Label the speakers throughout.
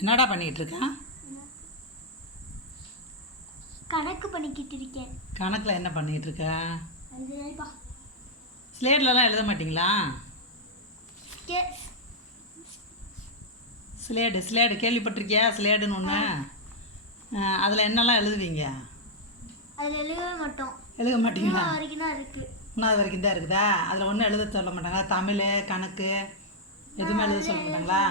Speaker 1: என்னடா பண்ணிகிட்டு இருக்கேன்
Speaker 2: கணக்கு பண்ணிக்கிட்டு இருக்கேன்
Speaker 1: கணக்கில் என்ன பண்ணிகிட்டு
Speaker 2: இருக்க
Speaker 1: ஸ்லேட்லலாம் எழுத மாட்டிங்களா ஸ்லேடு ஸ்லேடு கேள்விப்பட்டிருக்கியா ஸ்லேடுன்னு ஒன்று அதில் என்னெல்லாம் எழுதுவீங்க
Speaker 2: அதில் எழுத மாட்டோம்
Speaker 1: எழுத மாட்டீங்களா
Speaker 2: வரைக்கும் தான் இருக்குது
Speaker 1: ஒன்றாவது வரைக்கும் தான் இருக்குதா அதில் ஒன்றும் எழுத சொல்ல மாட்டாங்களா தமிழ் கணக்கு எதுவுமே எழுத சொல்ல மாட்டாங்களா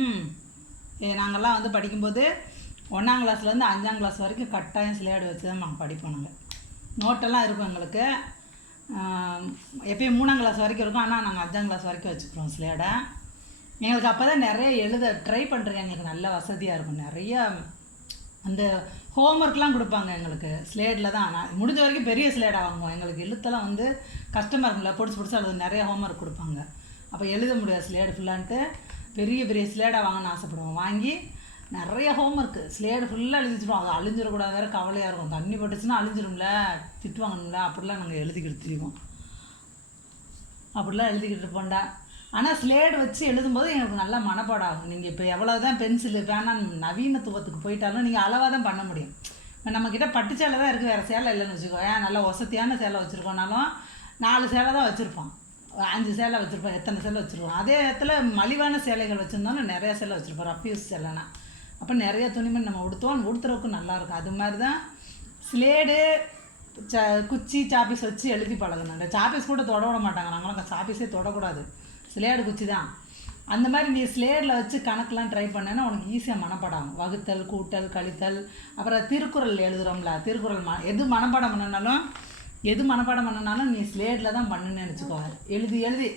Speaker 1: ம் நாங்கள்லாம் வந்து படிக்கும்போது ஒன்றாம் கிளாஸ்லேருந்து அஞ்சாம் கிளாஸ் வரைக்கும் கட்டாயம் சிலையாடு வச்சு தான் நாங்கள் படிப்போம் நாங்கள் நோட்டெல்லாம் இருக்கும் எங்களுக்கு எப்பயும் மூணாம் கிளாஸ் வரைக்கும் இருக்கும் ஆனால் நாங்கள் அஞ்சாம் கிளாஸ் வரைக்கும் வச்சுக்கிறோம் சிலையாடை எங்களுக்கு அப்போ தான் நிறைய எழுத ட்ரை பண்ணுறது எங்களுக்கு நல்ல வசதியாக இருக்கும் நிறைய அந்த ஹோம்ஒர்க்லாம் கொடுப்பாங்க எங்களுக்கு ஸ்லேடில் தான் ஆனால் முடிஞ்ச வரைக்கும் பெரிய ஸ்லேடாக வாங்குவோம் எங்களுக்கு எழுத்தெல்லாம் வந்து கஷ்டமாக இருக்கும்ல பிடிச்சி பிடிச்சி அது நிறைய ஹோம்ஒர்க் கொடுப்பாங்க அப்போ எழுத முடியாது ஸ்லேடு ஃபுல்லான்ட்டு பெரிய பெரிய ஸ்லேடாக வாங்கணும்னு ஆசைப்படுவோம் வாங்கி நிறைய ஹோம் ஒர்க்கு ஸ்லேடு ஃபுல்லாக அழிஞ்சிச்சிடும் அது அழிஞ்சிடக்கூடாது வேறு கவலையாக இருக்கும் தண்ணி பட்டுச்சுன்னா அழிஞ்சிரும்ல திட்டுவாங்கணும்ல அப்படிலாம் நாங்கள் எழுதிக்கிட்டு தெரியும் அப்படிலாம் எழுதிக்கிட்டு போண்டா ஆனால் ஸ்லேடு வச்சு எழுதும்போது எங்களுக்கு நல்லா மனப்பாடாகும் நீங்கள் இப்போ எவ்வளோ தான் பென்சில் பேனான் நவீனத்துவத்துக்கு போயிட்டாலும் நீங்கள் அளவாக தான் பண்ண முடியும் இப்போ நம்மக்கிட்ட பட்டு சேலை தான் இருக்குது வேறு சேலை இல்லைன்னு வச்சுக்கோ ஏன் நல்லா வசதியான சேலை வச்சுருக்கோம்னாலும் நாலு சேலை தான் வச்சுருப்போம் அஞ்சு சேலை வச்சுருப்போம் எத்தனை சேலை வச்சுருப்போம் அதே இடத்துல மலிவான சேலைகள் வச்சுருந்தாலும் நிறையா சேலை வச்சுருப்போம் ரஃப் சேலைனா அப்போ நிறையா துணிமணி நம்ம உடுத்துவோம் உடுத்துறவுக்கு நல்லாயிருக்கும் அது மாதிரி தான் ஸ்லேடு ச குச்சி சாப்பீஸ் வச்சு எழுதி பழகினாங்க சாப்பீஸ் கூட தொட விட மாட்டாங்க நாங்களும் சாப்பீஸே தொடக்கூடாது ஸ்லேடு குச்சி தான் அந்த மாதிரி நீ ஸ்லேடில் வச்சு கணக்கெலாம் ட்ரை பண்ணேன்னா உனக்கு ஈஸியாக மனப்படாகும் வகுத்தல் கூட்டல் கழித்தல் அப்புறம் திருக்குறள் எழுதுகிறோம்ல திருக்குறள் ம எது மனப்பாடம் பண்ணனாலும் எது மனப்பாடம் பண்ணனாலும் நீ ஸ்லேட்டில் தான் பண்ணுன்னு நினச்சிக்கோ எழுதி எழுதி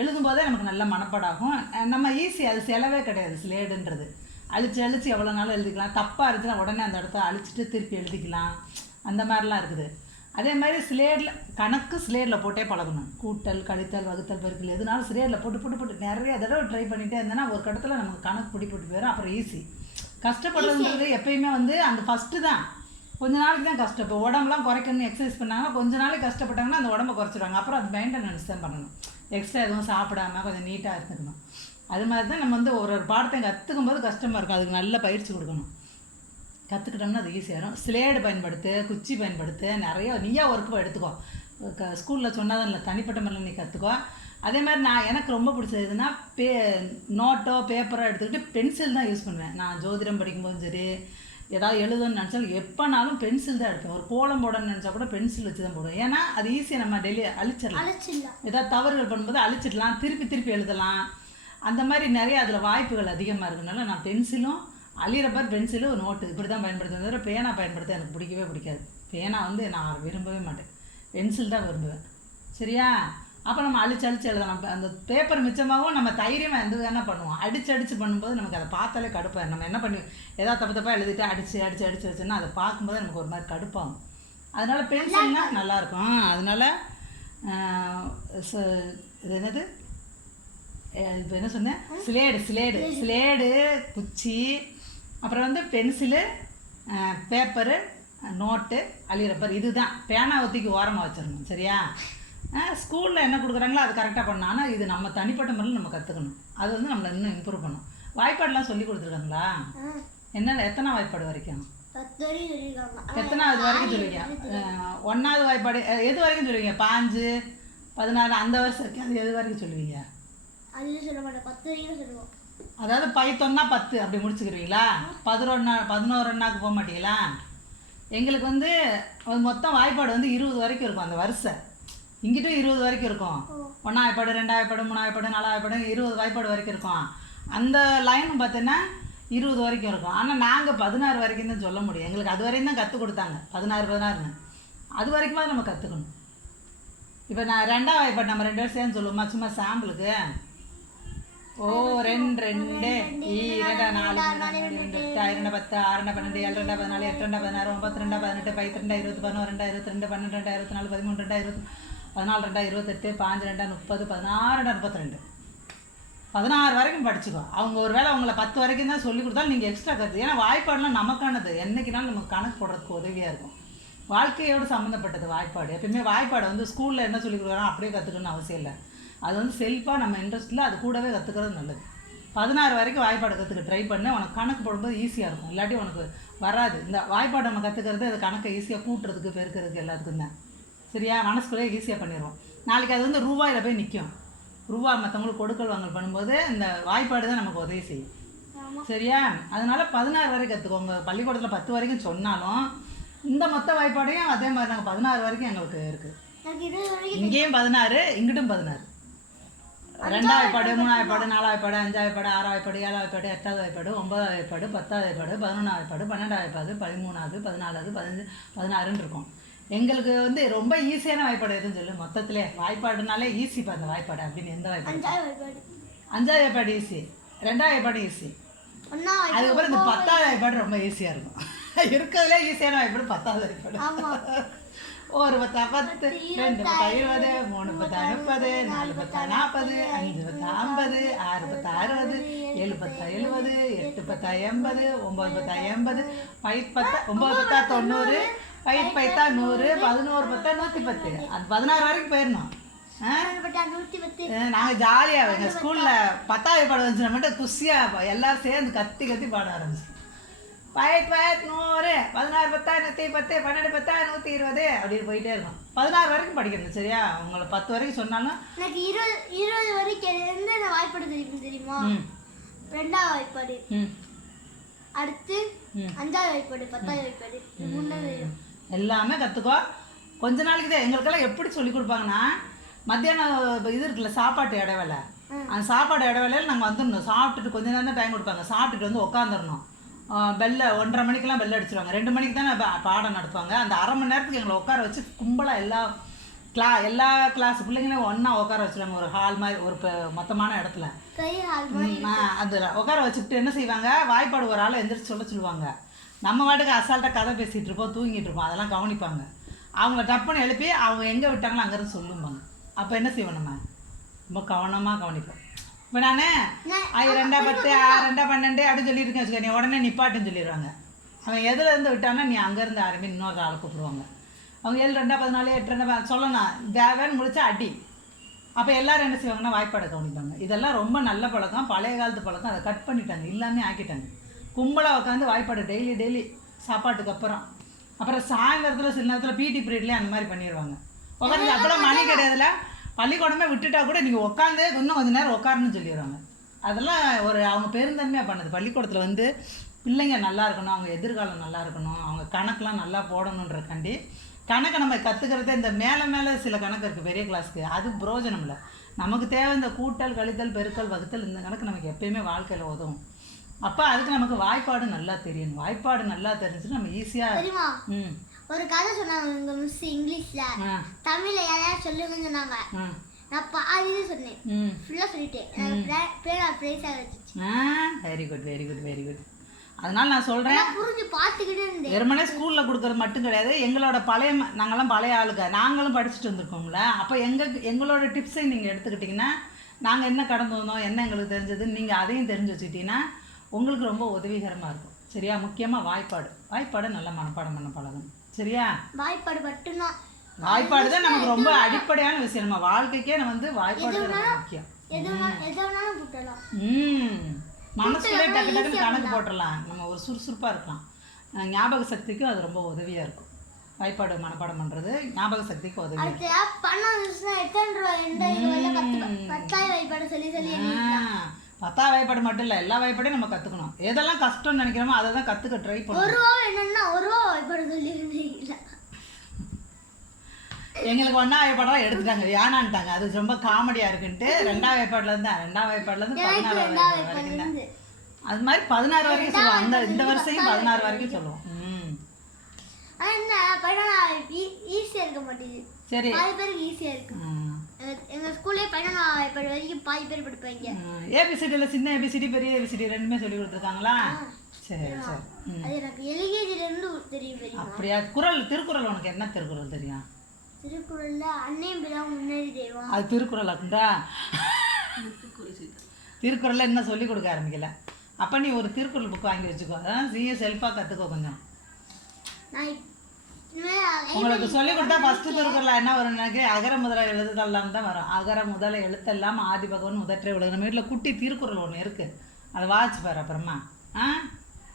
Speaker 1: எழுதும் போதே நமக்கு நல்ல மனப்பாடாகும் நம்ம ஈஸி அது செலவே கிடையாது ஸ்லேடுன்றது அழிச்சு அழிச்சு எவ்வளோ நாளும் எழுதிக்கலாம் தப்பாக இருந்துச்சுன்னா உடனே அந்த இடத்த அழிச்சிட்டு திருப்பி எழுதிக்கலாம் அந்த மாதிரிலாம் இருக்குது அதே மாதிரி ஸ்லேடில் கணக்கு ஸ்லேடில் போட்டே பழகணும் கூட்டல் கழித்தல் வகுத்தல் பெருக்கல் எதுனாலும் ஸ்லேடில் போட்டு போட்டு போட்டு நிறைய தடவை ட்ரை பண்ணிகிட்டே இருந்தேன்னா ஒரு கட்டத்தில் நமக்கு கணக்கு பிடி போட்டு போயிடும் அப்புறம் ஈஸி கஷ்டப்படுறதுங்கிறது எப்பயுமே வந்து அந்த ஃபஸ்ட்டு தான் கொஞ்ச நாளைக்கு தான் கஷ்டம் இப்போ உடம்புலாம் குறைக்கணும்னு எக்ஸசைஸ் பண்ணாங்கன்னா கொஞ்ச நாளைக்கு கஷ்டப்பட்டாங்கன்னா அந்த உடம்ப குறைச்சிடுவாங்க அப்புறம் அது மெயின்டெனன்ஸ் தான் பண்ணணும் எக்ஸ்ட்ரா எதுவும் சாப்பிடாம கொஞ்சம் நீட்டாக இருந்துக்கணும் அது மாதிரி தான் நம்ம வந்து ஒரு ஒரு பாடத்தை கற்றுக்கும் போது கஷ்டமாக இருக்கும் அதுக்கு நல்ல பயிற்சி கொடுக்கணும் கற்றுக்கிட்டோம்னா அது ஈஸியாக இருக்கும் ஸ்லேடு பயன்படுத்து குச்சி பயன்படுத்து நிறைய நீயா ஒர்க்கு எடுத்துக்கோ க ஸ்கூலில் சொன்னதும் இல்லை தனிப்பட்ட முறையில் நீ கற்றுக்கோ அதே மாதிரி நான் எனக்கு ரொம்ப பிடிச்சது பே நோட்டோ பேப்பரோ எடுத்துக்கிட்டு பென்சில் தான் யூஸ் பண்ணுவேன் நான் ஜோதிடம் படிக்கும்போதும் சரி ஏதாவது எழுதணும்னு நினச்சாலும் எப்போனாலும் பென்சில் தான் எடுப்பேன் ஒரு கோலம் போடணும்னு நினச்சா கூட பென்சில் வச்சு தான் போடுவேன் ஏன்னா அது ஈஸியாக நம்ம டெய்லி அழிச்சிடலாம் ஏதாவது தவறுகள் பண்ணும்போது அழிச்சிடலாம் திருப்பி திருப்பி எழுதலாம் அந்த மாதிரி நிறைய அதில் வாய்ப்புகள் அதிகமாக இருக்கிறதுனால நான் பென்சிலும் அழிகிறப்ப பென்சிலும் ஒரு நோட்டு இப்படி தான் பயன்படுத்துவேன் தவிர பேனா பயன்படுத்த எனக்கு பிடிக்கவே பிடிக்காது பேனா வந்து நான் விரும்பவே மாட்டேன் பென்சில் தான் விரும்புவேன் சரியா அப்போ நம்ம அழிச்சு அழிச்சு எழுதலாம் இப்போ அந்த பேப்பர் மிச்சமாகவும் நம்ம தைரியமாக எந்த என்ன பண்ணுவோம் அடிச்சு அடிச்சு பண்ணும்போது நமக்கு அதை பார்த்தாலே கடுப்பாக நம்ம என்ன பண்ணி ஏதாவது தப்பு தப்பாக எழுதிட்டு அடிச்சு அடிச்சு அடிச்சு வச்சுன்னா அதை பார்க்கும்போது நமக்கு ஒரு மாதிரி கடுப்பாகும் அதனால பென்சில்னா நல்லாயிருக்கும் அதனால் இது என்னது இப்போ என்ன சொன்னேன் ஸ்லேடு ஸ்லேடு ஸ்லேடு குச்சி அப்புறம் வந்து பென்சிலு பேப்பரு நோட்டு அழியிறப்பர் இதுதான் பேனா ஒத்திக்கு ஓரமாக வச்சிடணும் சரியா ஸ்கூலில் என்ன கொடுக்குறாங்களோ அது கரெக்டாக பண்ணணும் ஆனால் இது நம்ம தனிப்பட்ட முறையில் நம்ம கற்றுக்கணும் அது வந்து நம்மளை இன்னும் இம்ப்ரூவ் பண்ணும் வாய்ப்பாடெலாம் சொல்லி கொடுத்துருக்காங்களா என்ன எத்தனை வாய்ப்பாடு வரைக்கும் எத்தனாவது வரைக்கும் சொல்லுவீங்க ஒன்றாவது வாய்ப்பாடு எது வரைக்கும் சொல்லுவீங்க பாஞ்சு பதினாறு அந்த வருஷம் வரைக்கும் அது எது வரைக்கும் சொல்லுவீங்க அதாவது பைத்தொன்னா பத்து அப்படி முடிச்சுக்கிறீங்களா பதினொன்னா பதினோருன்னாக்கு போக மாட்டீங்களா எங்களுக்கு வந்து மொத்தம் வாய்ப்பாடு வந்து இருபது வரைக்கும் இருக்கும் அந்த வருஷம் இங்கிட்டும் இருபது வரைக்கும் இருக்கும் ஒன்றாயப்படு ரெண்டாயப்படு மூணாயப்படு நாலாயப்படு இருபது வாய்ப்பாடு வரைக்கும் இருக்கும் அந்த லைன் பார்த்தீங்கன்னா இருபது வரைக்கும் இருக்கும் ஆனால் நாங்கள் பதினாறு வரைக்கும் தான் சொல்ல முடியும் எங்களுக்கு அது வரையும் தான் கற்றுக் கொடுத்தாங்க பதினாறு பதினாறுன்னு அது வரைக்குமா நம்ம கற்றுக்கணும் இப்போ நான் ரெண்டாம் வாய்ப்பாடு நம்ம ரெண்டு பேரும் சேர்ந்து சொல்லுவோமா சும்மா சாம்பிளுக்கு ஓ ரெண்டு ரெண்டு இரண்டா நாலு ரெண்டு எட்டா இரண்டா பத்து ஆறுண்டா பன்னெண்டு ஏழு ரெண்டா பதினாலு எட்டு ரெண்டா பதினாறு ஒன்பத்து ரெண்டா பதினெட்டு பத்து ரெண்டா இருபத்தி பதினோரு ரெண்டா இருபத்தி ரெண்டு பன்னெண்டு ரெண்டா இருபத்தி நாலு பதிமூணு ரெண்டா இருபத்தி பதினாலு ரெண்டா இருபத்தெட்டு பாஞ்சு ரெண்டா முப்பது பதினாறு ரெண்டா முப்பத்தி ரெண்டு பதினாறு வரைக்கும் படிச்சுக்கோ அவங்க ஒரு வேளை அவங்கள பத்து வரைக்கும் தான் சொல்லி கொடுத்தாலும் நீங்கள் எக்ஸ்ட்ரா கற்று ஏன்னா வாய்ப்பாடெலாம் நமக்கானது என்றைக்குனாலும் நமக்கு கணக்கு போடுறதுக்கு உதவியாக இருக்கும் வாழ்க்கையோடு சம்மந்தப்பட்டது வாய்ப்பாடு எப்பயுமே வாய்ப்பாடு வந்து ஸ்கூலில் என்ன சொல்லி கொடுக்குறோம் அப்படியே கற்றுக்கணும்னு அவசியம் இல்லை அது வந்து செல்ஃபாக நம்ம இன்ட்ரெஸ்ட்டில் அது கூடவே கற்றுக்கிறது நல்லது பதினாறு வரைக்கும் வாய்ப்பாடு கற்றுக்க ட்ரை பண்ண உனக்கு கணக்கு போடும்போது ஈஸியாக இருக்கும் இல்லாட்டி உனக்கு வராது இந்த வாய்ப்பாடு நம்ம கற்றுக்கிறது அது கணக்கை ஈஸியாக கூட்டுறதுக்கு பெருக்கிறதுக்கு எல்லாத்துக்கும் தான் சரியா மனசுக்குள்ளே ஈஸியாக பண்ணிடுவோம் நாளைக்கு அது வந்து ரூபாயில் போய் நிற்கும் ரூபா மற்றவங்களுக்கு கொடுக்கல் வாங்கல் பண்ணும்போது இந்த வாய்ப்பாடு தான் நமக்கு உதவி செய்யும் சரியா அதனால் பதினாறு வரைக்கும் கற்றுக்கோங்க பள்ளிக்கூடத்தில் பத்து வரைக்கும் சொன்னாலும் இந்த மொத்த வாய்ப்பாடையும் அதே மாதிரி நாங்கள் பதினாறு வரைக்கும் எங்களுக்கு இருக்குது இங்கேயும் பதினாறு இங்கிட்டும் பதினாறு ரெண்டாவது வாய்ப்பாடு மூணாவது பாடு நாலாவது வாய்ப்பாடு அஞ்சாவது வாய்ப்பாடு ஆறாவது வாய்ப்பாடு ஏழாவது வாய்ப்பாடு எட்டாவது வாய்ப்பாடு ஒன்பதாவது வாய்ப்பாடு பத்தாவது வாய்ப்பாடு பதினொன்றாவது வாய்ப்பாடு பன்னெண்டாவது வாய்ப்பாடு பதிமூணாவது பதினாலாவது பதினஞ்சு பதினாறுன்னு இருக்கும் எங்களுக்கு வந்து ரொம்ப ஈஸியான வாய்ப்பாடு எதுவும் சொல்லு மொத்தத்துல வாய்ப்பாடுனாலே ஈஸி இப்போ அந்த வாய்ப்பாடு அப்படின்னு எந்த வாய்ப்பாடு அஞ்சாவது வாய்ப்பாடு ஈஸி ரெண்டாவது வாய்ப்பாடு ஈஸி அதுக்கப்புறம் இந்த பத்தாவது வாய்ப்பாடு ரொம்ப ஈஸியாக இருக்கும் இருக்கிறதுல ஈஸியான வாய்ப்பாடு பத்தாவது வாய்ப்பாடு ஒரு பத்தா பத்து ரெண்டு பத்தா இருபது மூணு பத்தா முப்பது நாலு பத்தா நாற்பது அஞ்சு பத்தா ஐம்பது ஆறு பத்தா அறுபது ஏழு பத்தா எழுபது எட்டு பத்தா எண்பது ஒம்பது பத்தா எண்பது பை பத்தா ஒம்பது பத்தா தொண்ணூறு ஃபைவ் பைத்தா நூறு பதினோரு பத்தா நூற்றி பத்து அது பதினாறு வரைக்கும் போயிடணும் நாங்கள் ஜாலியாக எங்கள் ஸ்கூலில் பத்தாவது பாட வந்துச்சுனா மட்டும் குஷியாக எல்லோரும் சேர்ந்து கத்தி கத்தி பாட ஆரம்பிச்சோம் பயிர் பயிர் நூறு பதினாறு பத்தா நூற்றி பத்து பன்னெண்டு பத்தா நூற்றி இருபது அப்படின்னு போயிட்டே இருக்கும் பதினாறு வரைக்கும் படிக்கணும் சரியா உங்களை பத்து வரைக்கும் சொன்னாலும் எனக்கு இருபது இருபது வரைக்கும் எந்தெந்த வாய்ப்பாடு தெரியும் தெரியுமா ரெண்டாவது வாய்ப்பாடு அடுத்து அஞ்சாவது வாய்ப்பாடு பத்தாவது வாய்ப்பாடு மூணாவது எல்லாமே கற்றுக்கோ கொஞ்ச நாளைக்கு தான் எங்களுக்கெல்லாம் எப்படி சொல்லி கொடுப்பாங்கன்னா மத்தியானம் இது இருக்குல்ல சாப்பாட்டு இடைவேளை அந்த சாப்பாடு இடைவேளையில் நாங்கள் வந்துடணும் சாப்பிட்டுட்டு கொஞ்ச நேரம் டைம் கொடுப்பாங்க சாப்பிட்டுட்டு வந்து உட்காந்துடணும் பெல்ல ஒன்றரை மணிக்கெல்லாம் பெல் அடிச்சிருவாங்க ரெண்டு மணிக்கு தானே பாடம் நடத்துவாங்க அந்த அரை மணி நேரத்துக்கு எங்களை உட்கார வச்சு கும்பலாக எல்லா கிளா எல்லா கிளாஸ் பிள்ளைங்களையும் ஒன்றா உட்கார வச்சுருவாங்க ஒரு ஹால் மாதிரி ஒரு மொத்தமான இடத்துல அதில் உட்கார வச்சுக்கிட்டு என்ன செய்வாங்க வாய்ப்பாடு ஒரு ஆள் எந்திரிச்சு சொல்ல சொல்லுவாங்க நம்ம வாட்டுக்கு அசால்ட்டாக கதை பேசிகிட்டு இருப்போம் தூங்கிட்டு இருப்போம் அதெல்லாம் கவனிப்பாங்க அவங்க டப்புன்னு எழுப்பி அவங்க எங்கே விட்டாங்களோ அங்கேருந்து சொல்லும்பாங்க அப்போ என்ன செய்வோம் நம்ம ரொம்ப கவனமாக கவனிப்போம் இப்போ நான் ரெண்டா பத்து ரெண்டா பன்னெண்டு அப்படின்னு சொல்லியிருக்கேன் வச்சுக்கோ நீ உடனே நிப்பாட்டுன்னு சொல்லிடுவாங்க அவன் எதில் இருந்து விட்டான்னா நீ அங்கேருந்து ஆரம்பி இன்னொரு ஆளை கூப்பிடுவாங்க அவங்க ஏழு ரெண்டா பதினாலு எட்டு ரெண்டா சொல்லணும் தேவைன்னு முடிச்சா அடி அப்போ எல்லோரும் என்ன செய்வாங்கன்னா வாய்ப்பாடை கவனிப்பாங்க இதெல்லாம் ரொம்ப நல்ல பழக்கம் பழைய காலத்து பழக்கம் அதை கட் பண்ணிட்டாங்க எல்லாமே ஆக்கிட்டாங்க கும்பலாக உட்காந்து வாய்ப்பாடு டெய்லி டெய்லி சாப்பாட்டுக்கு அப்புறம் அப்புறம் சாயந்தரத்தில் சில நேரத்தில் பிடி பீரியட்லேயே அந்த மாதிரி பண்ணிடுவாங்க உட்காந்து அப்போலாம் மணி கிடையாதுல பள்ளிக்கூடமே விட்டுட்டா கூட நீங்கள் உட்காந்து இன்னும் கொஞ்சம் நேரம் உட்காருன்னு சொல்லிடுவாங்க அதெல்லாம் ஒரு அவங்க பெருந்தன்மையாக பண்ணுது பள்ளிக்கூடத்தில் வந்து பிள்ளைங்க நல்லா இருக்கணும் அவங்க எதிர்காலம் நல்லா இருக்கணும் அவங்க கணக்கெலாம் நல்லா போடணுன்றக்காண்டி கணக்கை நம்ம கற்றுக்கிறது இந்த மேலே மேலே சில கணக்கு இருக்குது பெரிய கிளாஸ்க்கு அது புரோஜனம் இல்லை நமக்கு தேவை இந்த கூட்டல் கழித்தல் பெருக்கல் வகுத்தல் இந்த கணக்கு நமக்கு எப்பயுமே வாழ்க்கையில் உதவும் அப்போ அதுக்கு நமக்கு வாய்ப்பாடு நல்லா தெரியணும் வாய்ப்பாடு நல்லா தெரிஞ்சுட்டு நம்ம ஈஸியாக ம் ஒரு கதை சொன்னாங்க எங்க மிஸ் இங்கிலீஷ்ல தமிழ்ல யாரையா சொல்லுங்கன்னு சொன்னாங்க நான் பாதி சொன்னேன் ஃபுல்லா சொல்லிட்டேன் பேரா பிரைஸ் ஆகிடுச்சு very good very good very good அதனால நான் சொல்கிறேன் புரிஞ்சு பார்த்துக்கிட்டே இருந்தேன் வெறுமனே ஸ்கூலில் கொடுக்குறது மட்டும் கிடையாது எங்களோட பழைய நாங்களாம் பழைய ஆளுங்க நாங்களும் படிச்சுட்டு வந்திருக்கோம்ல அப்போ எங்கள் எங்களோட டிப்ஸையும் நீங்கள் எடுத்துக்கிட்டிங்கன்னா நாங்கள் என்ன கடந்து வந்தோம் என்ன எங்களுக்கு தெரிஞ்சதுன்னு நீங்கள் அதையும் தெரிஞ்சு வச்சுக்கிட்டீங்கன்னா உங்களுக்கு ரொம்ப உதவிகரமாக இருக்கும் சரியா முக்கியமாக வாய்ப்பாடு வாய்ப்பாடு நல்லா மனப்பாடம் பண்ண பழகணும் சரியா வாய்ப்பாடு மட்டும்தான் வாய்ப்பாடு தான் நமக்கு ரொம்ப அடிப்படையான விஷயம் நம்ம வாழ்க்கைக்கே நம்ம வந்து வாய்ப்பாடு முக்கியம் மனசுலே டக்கு டக்கு கணக்கு போட்டுடலாம் நம்ம ஒரு சுறுசுறுப்பாக இருக்கலாம் ஞாபக சக்திக்கும் அது ரொம்ப உதவியாக இருக்கும் வாய்ப்பாடு மனப்பாடம் பண்ணுறது ஞாபக சக்திக்கு உதவி பணம் பத்தாயிரம் வாய்ப்பாடு சொல்லி சொல்லி பத்தா வயப்பாடு மட்டும் இல்லை எல்லா வயப்பாடையும் நம்ம கற்றுக்கணும் எதெல்லாம் கஷ்டம்னு நினைக்கிறோமோ அதை தான் கற்றுக்க ட்ரை பண்ணுவோம் ஒரு எங்களுக்கு ஒன்றா வயப்பாடெல்லாம் எடுத்துட்டாங்க யானான்ட்டாங்க அது ரொம்ப காமெடியாக இருக்குன்ட்டு ரெண்டாம் வயப்பாடுலேருந்து இருந்து ரெண்டாம் இருந்து பதினாறு வரைக்கும் அது மாதிரி பதினாறு வரைக்கும் சொல்லுவோம் அந்த இந்த வருஷம் பதினாறு வரைக்கும் சொல்லுவோம் ம் ஈஸியாக இருக்க மாட்டேங்குது சரி ஈஸியாக இருக்கு எங்க ஸ்கூல்லே பதினொன்றாம் இப்போ வரைக்கும் பாதி பேர் படிப்பாங்க ஏபிசிடியில் சின்ன ஏபிசிடி பெரிய ஏபிசிடி ரெண்டுமே சொல்லி கொடுத்துருக்காங்களா சரி சரி அது எனக்கு எல்கேஜிலேருந்து தெரியும் அப்படியா குரல் திருக்குறள் உனக்கு என்ன திருக்குறள் தெரியும் திருக்குறள்ல அன்னையும் பிறகு முன்னேறி தெய்வம் அது திருக்குறள் அப்படின்றா திருக்குறளில் என்ன சொல்லி கொடுக்க ஆரம்பிக்கல அப்ப நீ ஒரு திருக்குறள் புக் வாங்கி வச்சுக்கோ அதான் நீயும் செல்ஃபாக கற்றுக்கோ கொஞ்சம் நான் உங்களுக்கு சொல்லி கொடுத்தா ஃபர்ஸ்ட் திருக்குறள் என்ன வரும் நினைக்கிறேன் அகர முதல எழுதுதெல்லாம் தான் வரும் அகர முதல எழுத்தெல்லாம் ஆதி பகவான் முதற்றே உலக நம்ம வீட்டில் குட்டி திருக்குறள் ஒன்று இருக்குது அதை வாட்ச் பாரு அப்புறமா ஆ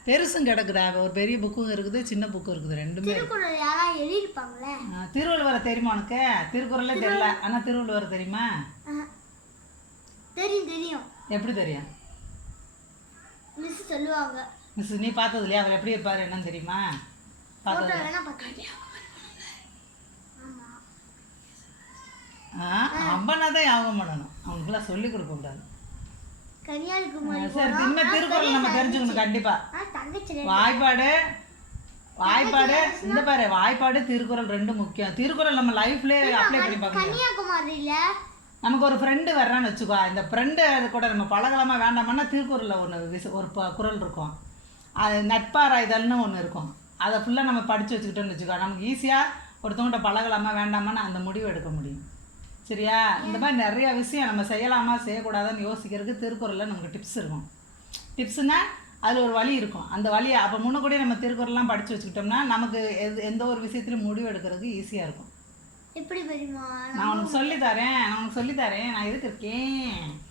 Speaker 1: பெருசும் கிடக்குதா ஒரு பெரிய புக்கும் இருக்குது சின்ன புக்கும் இருக்குது ரெண்டுமே திருவள்ளுவர் தெரியுமா உனக்கு திருக்குறளே தெரியல ஆனால் திருவள்ளுவர் தெரியுமா தெரியும் தெரியும் எப்படி தெரியும் மிஸ் சொல்லுவாங்க மிஸ் நீ பார்த்தது இல்லையா அவர் எப்படி இருப்பார் என்னன்னு தெரியுமா அம்மனா தான் ஞாபகம் பண்ணணும் கொடுக்க கூடாது திருக்குறள் நம்ம தெரிஞ்சுக்கணும் கண்டிப்பா வாய்ப்பாடு வாய்ப்பாடு இந்த பாரு வாய்ப்பாடு திருக்குறள் ரெண்டு முக்கியம் திருக்குறள் நம்ம பண்ணி நமக்கு ஒரு ஃப்ரெண்டு வர்றான்னு வச்சுக்கோ இந்த கூட நம்ம ஒரு குரல் இருக்கும் அது நட்பாராய்தல்னு ஒன்று இருக்கும் அதை ஃபுல்லாக நம்ம படித்து வச்சுக்கிட்டோம்னு வச்சுக்கோ நமக்கு ஈஸியாக ஒருத்தவங்கள்ட்ட பழகலாமா வேண்டாமான்னு அந்த முடிவு எடுக்க முடியும் சரியா இந்த மாதிரி நிறைய விஷயம் நம்ம செய்யலாமா செய்யக்கூடாதுன்னு யோசிக்கிறதுக்கு திருக்குறளில் நமக்கு டிப்ஸ் இருக்கும் டிப்ஸுனால் அதில் ஒரு வழி இருக்கும் அந்த வழியை அப்போ முன்னக்கூடிய நம்ம திருக்குறள்லாம் படித்து வச்சுக்கிட்டோம்னா நமக்கு எது எந்த ஒரு விஷயத்துலையும் முடிவு எடுக்கிறதுக்கு ஈஸியாக இருக்கும் எப்படி நான் உனக்கு சொல்லித்தரேன் நான் உனக்கு சொல்லித்தரேன் நான் எதுக்கு இருக்கேன்